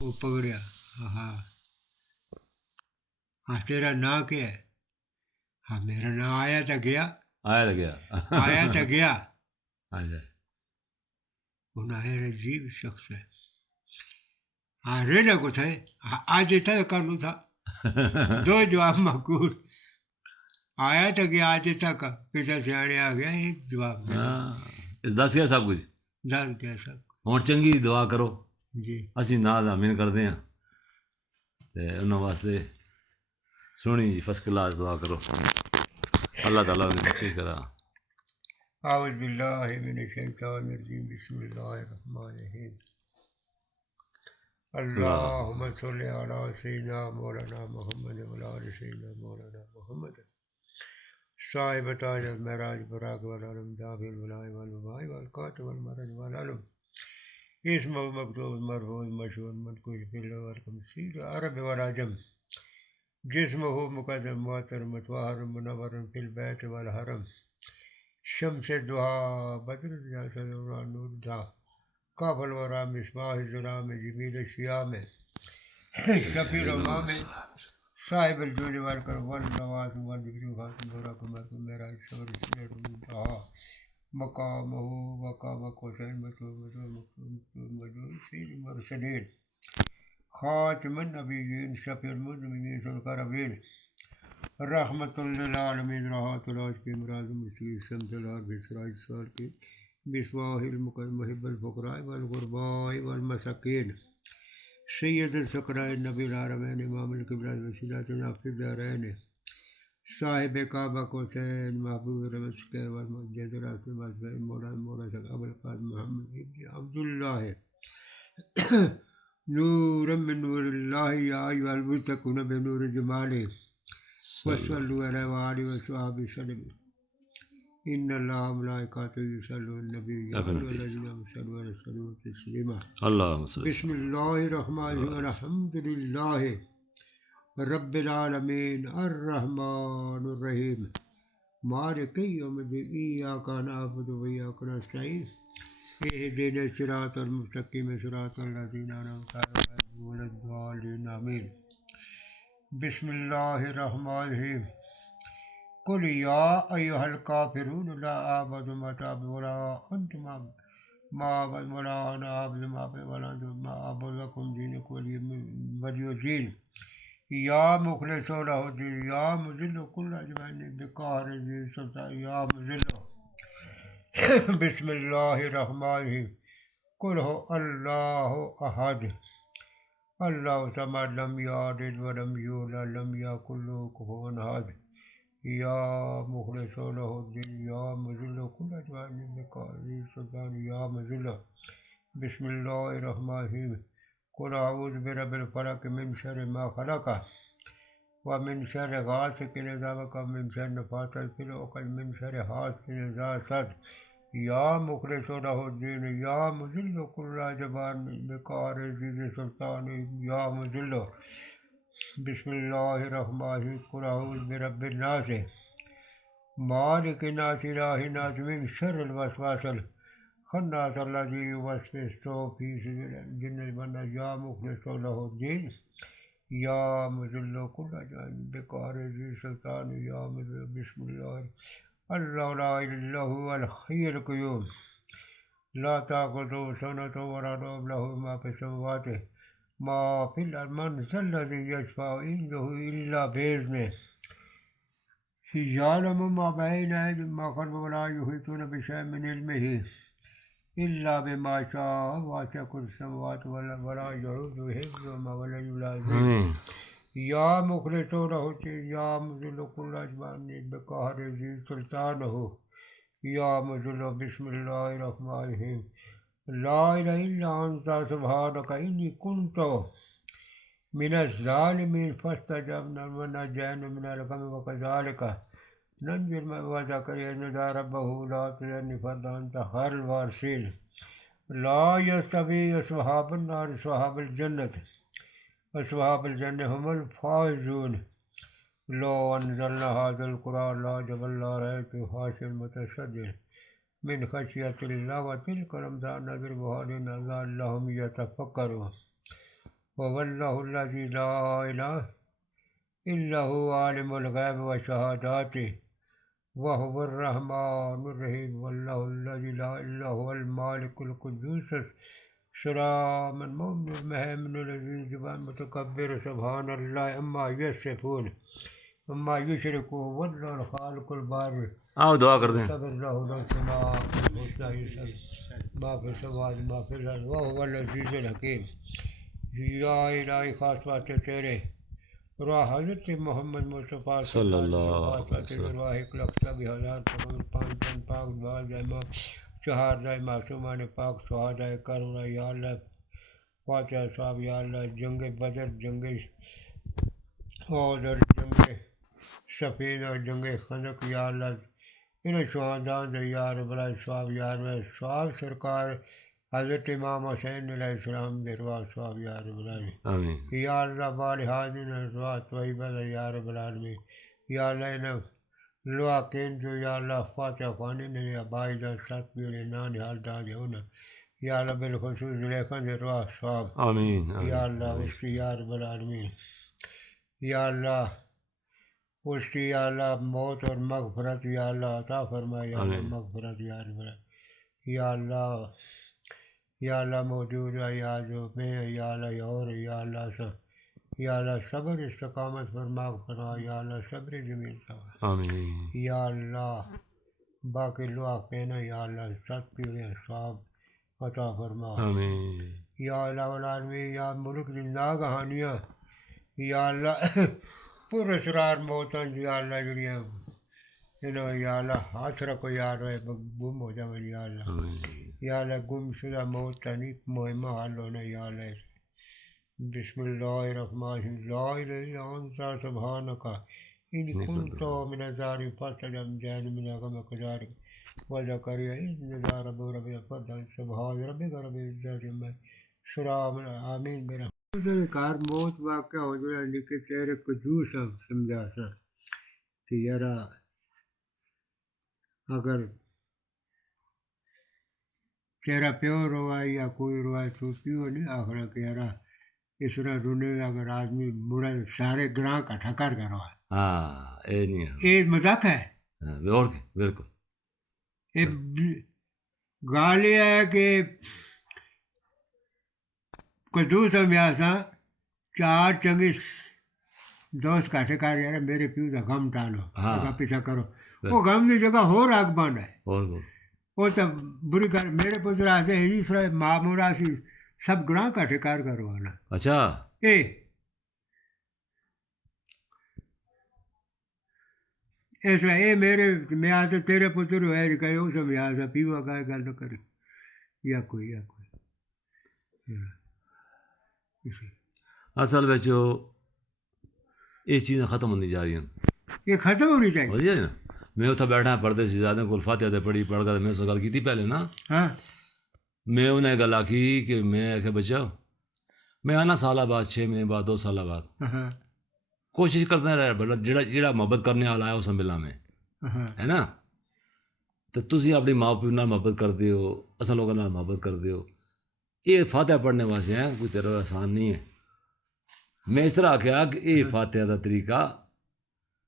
وہ پکڑیا. ہاں ہاں تیرا نام کیا ہے؟ ہاں میرا نام آیا تھا گیا. آیا تھا گیا. وہ ناہر عجیب شخص ہے. ہاں رہنا کو تھا آج تھا کرنو تھا دو جواب مقبول. آیا تھا گیا آج تک پتا سیانے آ گیا ایک جواب دس گیا سب کچھ. دس گیا سب. ہوں چنگی دعا کرو. جی اسی نال امین کرتے ہیں تے انہوں واسطے سونی جی فسٹ کلاس دعا کرو. اللہ تعالیٰ نے بخشش کرا. اعوذ باللہ من الشیطان الرجیم بسم اللہ الرحمن الرحیم. اللہم صلی علی سیدنا مولانا محمد وعلی آل سیدنا مولانا محمد صاحب تاج المعراج براق والعلم دافع الولاء والوباء والقات والمرض والعلم اسم مکتوب مرفوع مشہور منقوش فی اللوح والتمثیل عرب والعجم جسمہ مقدم معطر مطہر منور فی البیت والحرم شمس دعا بدر جاسد نور دا کاف الورا مصباح الظلام جمیل الشیام شفیع الامام صاحب الجود والکرم والنواز والذکر خاتم براکم مرکم معراج صبر سیرت منتہا مقامہ مقام قوسین مطلوب مجود سید المرسلین خاتم النبیین شفیع المذنبین ذوالقرنین رحمت للعالمین راحت العاج کے مراد مستقی سمت العرب اسراج سوال کے مصباح المقدم محب الفقراء والغرباء والمساکین سید السقراء نبی العالمین امام القبلہ وسیلۃ نافذ الدارین صاحب کعبہ قوسین محبوب رمسکے والمجد راست مسکین مولا ابو القاسم محمد ابن عبداللہ نور من نور اللہ یا ایھا المتقون بنور جمالہ وصلوا علیہ وآلہ وصحبہ وسلم. ان اللہ ملائکتہ یصلون علی النبی یا ایھا الذین آمنوا صلوا علیہ وسلموا تسلیما. بسم اللہ الرحمن الرحیم. الحمد للہ رب العالمین الرحمن الرحیم مالک یوم الدین ایاک نعبد و ایاک نستعین اہدنا الصراط المستقیم صراط الذین انعمت علیہم غیر الضالین آمین. بسم اللہ الرحمن الرحیم. قل یا ایھا الکافرون لا اعبد ما تعبدون ولا انتم ما اعبد ولا انا اعبد ما تعبدون ولا انتم ما اعبد لکم دینکم ولی دین. یا مخلص لہ الدین یا مذل کل اجمعین بقہر ذی سلطان یا مذل. بسم اللہ الرحمن الرحیم. قل هو اللہ احد اللہ صمد لم یلد ولم یولد لم یکن لہ کفوا احد. یا مخلص لہ الدین یا مذل کل اجمعین بقہر ذی سلطان یا مذل. بسم اللہ الرحمن الرحیم. قل اعوذ برب الفلق من شر ما خلق ومن شر غاسق اذا وقب من شر النفاثات فی العقد من شر حاسد اذا حسد. یا مخلص لہ الدین یا مذل کل جبار بقہر ذی سلطان یا مذل. بسم اللہ الرحمن الرحیم قل اعوذ برب الناس مالک الناس الہ الناس من شر الوسواس الخناس الذی یوسوس فی صدور الجنۃ والناس یا مخلص له الدین یا مذل کل جان بقہر ذی سلطان یا مذل بسم اللہ اللہ لا الہ الا هو الحی القیوم لا تأخذه سنة ولا نوم له ما في السماوات ما في الأرض من ذا الذي يشفع عنده إلا بإذنه يعلم ما بين أيديهم وما خلفهم ولا يحيطون بشيء من علمه إلا بما شاء وسع كرسيه السماوات والأرض ولا يعوده حفظهما والعلي العظيم يا مخلص له الدين يا مذل كل جبار بقهر ذي سلطانه یا مذل بسم اللہ الرحمن الرحیم لا الہ الا انت سبحانک انی کنت من الظالمین فاستجبنا ونجینا من الغم وکذالک ننجی المؤمنین وذکریا اذ نادى ربه لا تذرنی فردا انت خیر الوارثین لا یستوی اصحاب النار اصحاب الجنۃ اصحاب الجنۃ هم الفائزون لو انزلنا هذا القرآن لعجبنا لرأيته خاشعا متصدعا من خشية الله وتلك الأمثال نضربها للناس لعلهم يتفكرون هو الله الذي لا إله إلا هو عالم الغيب والشهادات وهو الرحمن الرحيم والله الذي لا إله إلا هو المالك القدوس السلام المؤمن المهيمن العزيز المتكبر سبحان الله عما يصفون اما یشرکو واللہ الخالق الباری آؤ دعا کر دیں صبر اللہ الاسماء ما فی السماوات ما فی الارض وهو العزیز الحکیم یا الہی خاص بات تیرے راہ حضرت محمد مصطفیٰ صلی اللہ علیہ وسلم راہ ایک لکھ سبی ہزار پانچ پاک باز امام چہار معصومان پاک شہدائے کربلا یا اللہ فاتحہ صاحب یا اللہ جنگ بدر جنگ اور جنگ سفید اور جنگ خندق یا اللہ انہیں شہدان دے یا رب العالمین یا رب سواب سرکار حضرت امام حسین علیہ السلام دے روا سواب یا رب العالمین یا اللہ بال حاضر روا طیبہ یا رب العالمین یا اللہ انہیں لواقین جو یا اللہ فاتح خوانی نے یا باعدہ ساتھ بھی نان حال ڈال دے انہیں یا اللہ بالخصوص ریخن دے روا سواب آمین یا اللہ اس کی یا رب العالمین یا اللہ اس کی یا اللہ موت اور مغفرت یا اللہ عطا فرما یا اللہ مغفرت یا رب یا اللہ موجود ہے یا جو میں یا اللہ اور یا اللہ صبر استقامت فرما فرما یا اللہ صبر زمین کا یا اللہ باقی لوگ کہنا یا اللہ سب پیڑے ثواب عطا فرما یا اللہ العالمین یا ملک زندہ کہانیاں یا اللہ پر اسرار موتاں یا اللہ جڑیاں انہوں یا اللہ ہاتھ رکھو یا اللہ گم ہو جاؤں یا اللہ گم شدہ موت تنیک مہمہ حال ہونا یا اللہ بسم اللہ الرحمن الرحیم لا الہ الا انت سبحانک انی کنت من الظالمین فاستجبنا من الغم وکذالک وذکریا اذ نادى ربه رب فردا سبحان ربک رب العزت عما یصفون آمین برحمتک کار موت واقع ہو جائے لیکن تیرے قدوس سمجھا سا کہ یارا اگر تیرا پیو روائے یا کوئی روائے تو پیو نہیں آخر کہ یارا اس طرح رونے اگر آدمی مڑا سارے گراں کا ٹھکر کروا یہ مذاق ہے بالکل گال یہ ہے کہ قدوس میاسا چار چنگی دوست کاٹے کار یار میرے پیو کا غم ٹالو کا پیچھا کرو وہ غم کی جگہ ہو راگ بن ہے وہ تو بری کر میرے پتر آتے ہیں اس طرح معمورا سی سب گراں کاٹے کار کروانا اچھا اس طرح یہ میرے میں آتے تیرے پتر ہوئے کہ وہ سب میاسا پیوا کا گل نہ کرے یا کوئی اصل بچ یہ چیزیں ختم ہوتی جا رہی ہیں یہ ختم ہونی چاہیے نا میں اتنا بیٹھا پڑھتے سی زیادہ کو فاتحہ پڑھی پڑھ کر میں اس گل کی پہلے نا میں انہیں گل آخی کہ میں آخیا بچہ میں آنا سال بعد 6 مہینے بعد 2 سال بعد کوشش کرتے رہے بلا جڑا محبت کرنے والا ہے اس ملا میں ہے نا. تو تسی اپنی ماں پیو نال محبت کرتے ہو, اصل لوگوں نال محبت کرتے ہو. یہ فاتحہ پڑھنے واسطے ہیں, کوئی تیرا آسان نہیں ہے. میں اس طرح آخیا کہ یہ فاتحہ کا طریقہ,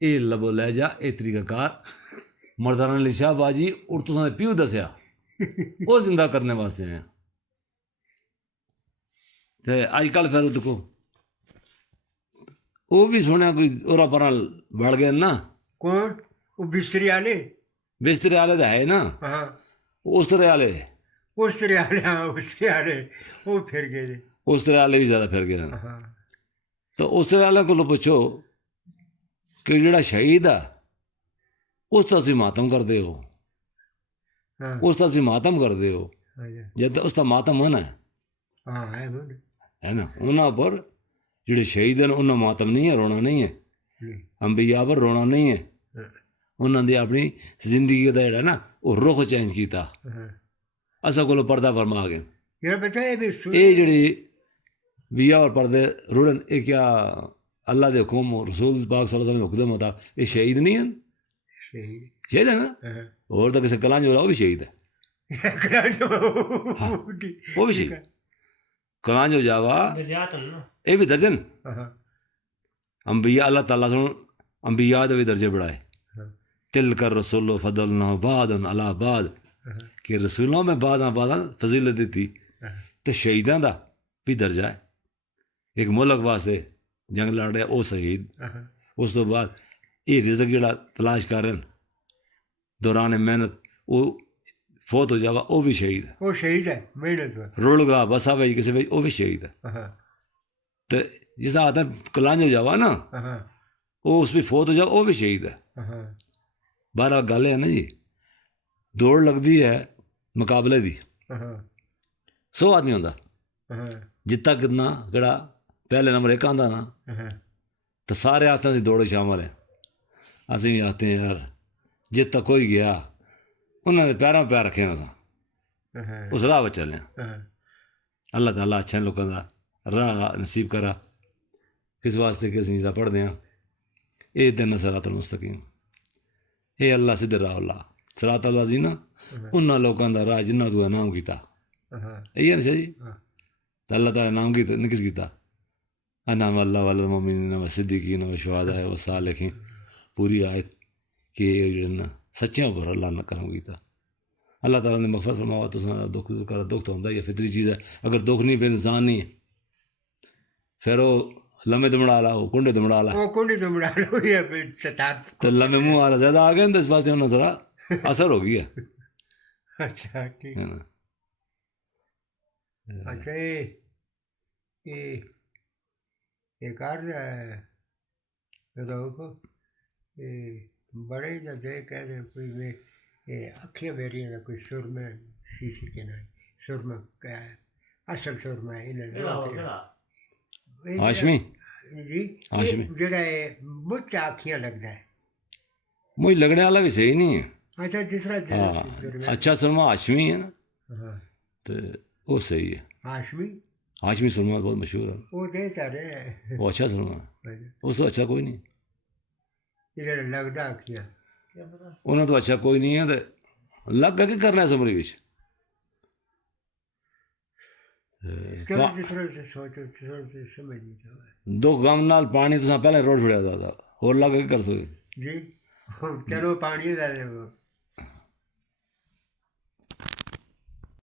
یہ لب و لہجہ, یہ طریقہ کار مردانہ علی شاہ باجی اور تساں پیو دسیا وہ زندہ کرنے واسطے ہیں. تو اج کل پھر دیکھو وہ بھی سنیا کوئی اورا پرا بڑھ گئے نا. کون وہ بستری والے؟ بسترے والے تو ہے نا, ہاں اس طرح والے استری والے, ہاں استری والے وہ پھر گئے. اس طرح والے بھی زیادہ پھر گئے ہیں. ہاں تو اس طرح والے کو پوچھو کہ جڑا شہید ہے اس کا تسی ماتم کرتے ہو, ہاں اس کا تسی ماتم کرتے ہو. جب اس کا ماتم ہونا ہاں ہے نا, انہاں پر جڑے شہید ہیں انہاں ماتم نہیں ہے, رونا نہیں ہے. انبیاء پر رونا نہیں ہے. انہاں دی اپنی زندگی کا جڑا نا وہ رخ چینج کیتا. اصل کو پردہ فرما گئے. یار بتائے یہ جڑی بیاہ اور پردے رڑن, یہ کیا اللہ دے حکم رسول پاک صلی اللہ علیہ وسلم حکم ہوتا, یہ شہید نہیں ہیں؟ شہید ہے نا. اور تو کسی کلانج ہو رہا وہ بھی شہید ہے, وہ بھی شہید. کلانج ہو جاوا یہ بھی درجن انبیاء اللہ تعالیٰ سے انبیاء دے بھی درجے بڑھائے. تل کر رسول فضلنا بعد علی بعد, کہ رسولوں میں بعض فضیلت دیتی. تو شہیداں دا بھی درجہ ہے. ایک ملک واسطے جنگ لڑ رہے وہ شہید, اس تو بعد یہ رزق جڑا تلاش کر رہے ہیں دوران محنت وہ فوت ہو جاوا وہ بھی شہید ہے. وہ شہید ہے محنت رڑ گا بسا بھائی کسی بھائی وہ بھی شہید ہے. تو جس آتا کلانج ہو جاوا نا وہ اس پہ فوت ہو جاوا وہ بھی شہید ہے. بہرحال گل ہے نا جی, دوڑ لگتی ہے مقابلے دی, 100 آدمی ہوتا, جتا کتنا کہڑا پہلے نمبر 1 آتا نا, تو سارے آتے ہیں دوڑے شامل ہیں. اسی بھی آتے ہیں یار جت تک کوئی گیا انہوں نے پیروں پیر رکھے نا تھا اس راہ پہ چلے. اللہ تعالیٰ اچھے لوگوں کا راہ نصیب کرا. کس واسطے کس نیزا پڑھتے ہیں یہ دن صراط المستقیم, اے اللہ سدھر راہ اللہ صراط اللہ جی نا انہاں لوگوں کا راہ جنہ تو انعام کیتا. یہ ہے نا جی, تو اللہ تعالیٰ انعام کی نے کس کیتا, انعام اللہ والمومنین والصدیقین والشہداء والصالحین, پوری آیت کہ نا سچیاں پر اللہ نے کرم کیتا. اللہ تعالیٰ نے مغفرت فرمایا تو دکھ کرا, دکھ تو ہوتا ہی ہے, فطری چیز ہے. اگر دکھ نہیں پھر انسان نہیں ہے, پھر وہ لمے دمڑا لا, وہ کنڈے دمڑا لا, وہ کنڈے دمڑا لا, تو لمے منہ والا زیادہ آ گئے تو اس واسطے انہوں تھوڑا اثر ہو گیا. اچھا ٹھیک. اچھا یہ کار بڑے جدے کہہ رہے کوئی میں اکھیاں میری کوئی سرما شیشے کے نام سرما کیا ہے اصل سرما ہاشمی جی جڑا مجھ اکھیاں لگتا ہے, مجھ لگنے والا بھی صحیح نہیں ہے. اچھا جس طرح اچھا سرما ہاشمی ہے نا, تو وہ صحیح ہے. ہاشمی سرما بہت مشہور ہے, وہ دیتا رہے وہ اچھا سرما ہے, اس کو اچھا کوئی نہیں لگتا اکھیاں انہیں تو اچھا کوئی نہیں ہے. تو لگ کے کرنا ہے سمری بچ دکھ غم نال پانی تو پہلے روڈ چھڑیا تھا اور لگ کے کر سو جی چلو پانی